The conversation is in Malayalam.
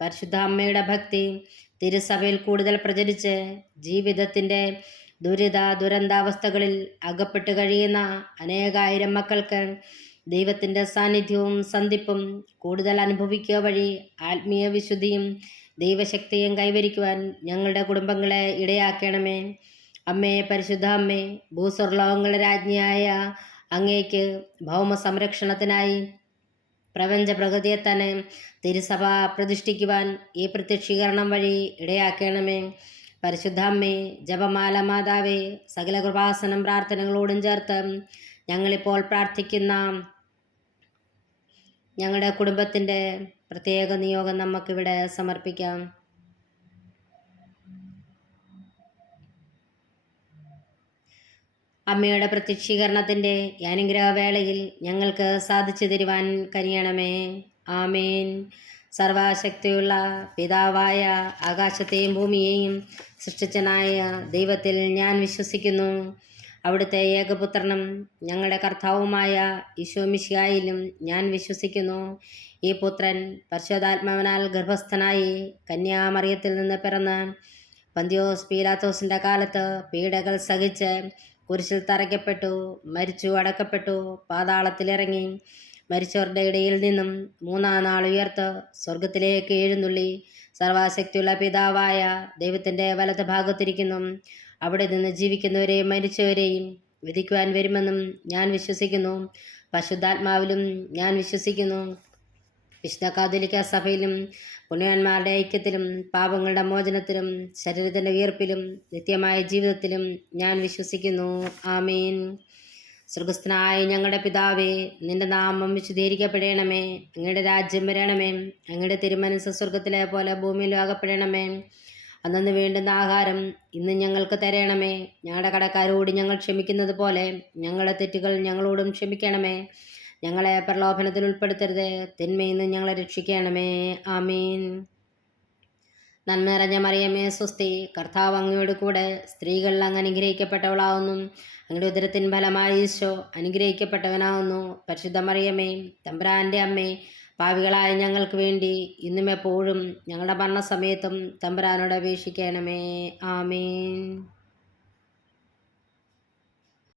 പരിശുദ്ധ അമ്മയുടെ ഭക്തി തിരുസഭയിൽ കൂടുതൽ പ്രചരിച്ച് ജീവിതത്തിന്റെ ദുരിത ദുരന്താവസ്ഥകളിൽ അകപ്പെട്ട് കഴിയുന്ന അനേകായിരം മക്കൾക്ക് ദൈവത്തിന്റെ സാന്നിധ്യവും സന്ധിപ്പും കൂടുതൽ അനുഭവിക്കുക വഴി ആത്മീയ വിശുദ്ധിയും ദൈവശക്തിയും കൈവരിക്കുവാൻ ഞങ്ങളുടെ കുടുംബങ്ങളെ ഇടയാക്കണമേ. അമ്മയെ പരിശുദ്ധ അമ്മേ ഭൂസ്വർലോകങ്ങളുടെ രാജ്ഞിയായ അങ്ങേക്ക് ഭൗമ സംരക്ഷണത്തിനായി പ്രപഞ്ച പ്രകൃതിയെ തന്നെ തിരുസഭ പ്രതിഷ്ഠിക്കുവാൻ ഈ പ്രത്യക്ഷീകരണം വഴി ഇടയാക്കണമേ. പരിശുദ്ധാമ്മേ ജപമാല മാതാവേ സകല കൃപാസനം പ്രാർത്ഥനകളോടും ചേർത്ത് ഞങ്ങളിപ്പോൾ പ്രാർത്ഥിക്കുന്ന ഞങ്ങളുടെ കുടുംബത്തിന്റെ പ്രത്യേക നിയോഗം നമുക്കിവിടെ സമർപ്പിക്കാം. അമ്മയുടെ പ്രത്യക്ഷീകരണത്തിന്റെ അനുഗ്രഹവേളയിൽ ഞങ്ങൾക്ക് സാധിച്ചു തരുവാൻ കഴിയണമേ ആമേൻ. സർവാശക്തിയുള്ള പിതാവായ ആകാശത്തെയും ഭൂമിയെയും സൃഷ്ടിച്ചനായ ദൈവത്തിൽ ഞാൻ വിശ്വസിക്കുന്നു. അവിടുത്തെ ഏകപുത്രനും ഞങ്ങളുടെ കർത്താവുമായ ഈശോമിശിയായിലും ഞാൻ വിശ്വസിക്കുന്നു. ഈ പുത്രൻ പരിശോധാത്മാവനാൽ ഗർഭസ്ഥനായി കന്യാമറിയത്തിൽ നിന്ന് പിറന്ന് പന്തിയോസ് പീലാത്തോസിന്റെ കാലത്ത് പീഡകൾ സഹിച്ച് കുരിശിൽ തറയ്ക്കപ്പെട്ടു മരിച്ചു അടക്കപ്പെട്ടു പാതാളത്തിലിറങ്ങി. മരിച്ചവരുടെ ഇടയിൽ നിന്നും മൂന്നാം നാൾ ഉയർത്ത് സ്വർഗത്തിലേക്ക് എഴുന്നള്ളി. സർവാശക്തിയുള്ള പിതാവായ ദൈവത്തിന്റെ വലത് ഭാഗത്തിരിക്കുന്നു. അവിടെ നിന്ന് ജീവിക്കുന്നവരെയും മരിച്ചവരെയും വിധിക്കുവാൻ വരുമെന്നും ഞാൻ വിശ്വസിക്കുന്നു. പശുദ്ധാത്മാവിലും ഞാൻ വിശ്വസിക്കുന്നു. വിശുദ്ധ സഭയിലും പുണ്യന്മാരുടെ ഐക്യത്തിലും പാപങ്ങളുടെ മോചനത്തിലും ശരീരത്തിന്റെ ഉയർപ്പിലും നിത്യമായ ജീവിതത്തിലും ഞാൻ വിശ്വസിക്കുന്നു. ആമീൻ. ശ്രീകൃഷ്ണനായ ഞങ്ങളുടെ പിതാവേ നിന്റെ നാമം വിശുദ്ധീകരിക്കപ്പെടണമേ. അങ്ങയുടെ രാജ്യം വരണമേ. അങ്ങയുടെ തിരുമനസ് സ്വർഗത്തിലെ പോലെ ഭൂമിയിലും ആകപ്പെടണമേ. അന്നു വേണ്ടുന്ന ആഹാരം ഇന്ന് ഞങ്ങൾക്ക് തരണമേ. ഞങ്ങളുടെ കടക്കാരോട് ഞങ്ങൾ ക്ഷമിക്കുന്നത് പോലെ ഞങ്ങളുടെ തെറ്റുകൾ ഞങ്ങളോടും ക്ഷമിക്കണമേ. ഞങ്ങളെ പ്രലോഭനത്തിൽ ഉൾപ്പെടുത്തരുത്. തിന്മയിൽ നിന്ന് ഞങ്ങളെ രക്ഷിക്കണമേ. ആമീൻ. നന്മ നിറഞ്ഞ മറിയമേ സ്വസ്തി. കർത്താവ് അങ്ങയുടെ കൂടെ സ്ത്രീകൾ അങ്ങ് അനുഗ്രഹിക്കപ്പെട്ടവളാവുന്നു. അങ്ങയുടെ ഉദരത്തിൻ ഫലമായി ഈശോ അനുഗ്രഹിക്കപ്പെട്ടവനാവുന്നു. പരിശുദ്ധ മറിയമേ തമ്പുരാന്റെ അമ്മേ പാവികളായ ഞങ്ങൾക്ക് വേണ്ടി ഇന്നും എപ്പോഴും ഞങ്ങളുടെ മരണസമയത്തും തമ്പുരാനോട് അപേക്ഷിക്കണമേ. ആമീൻ.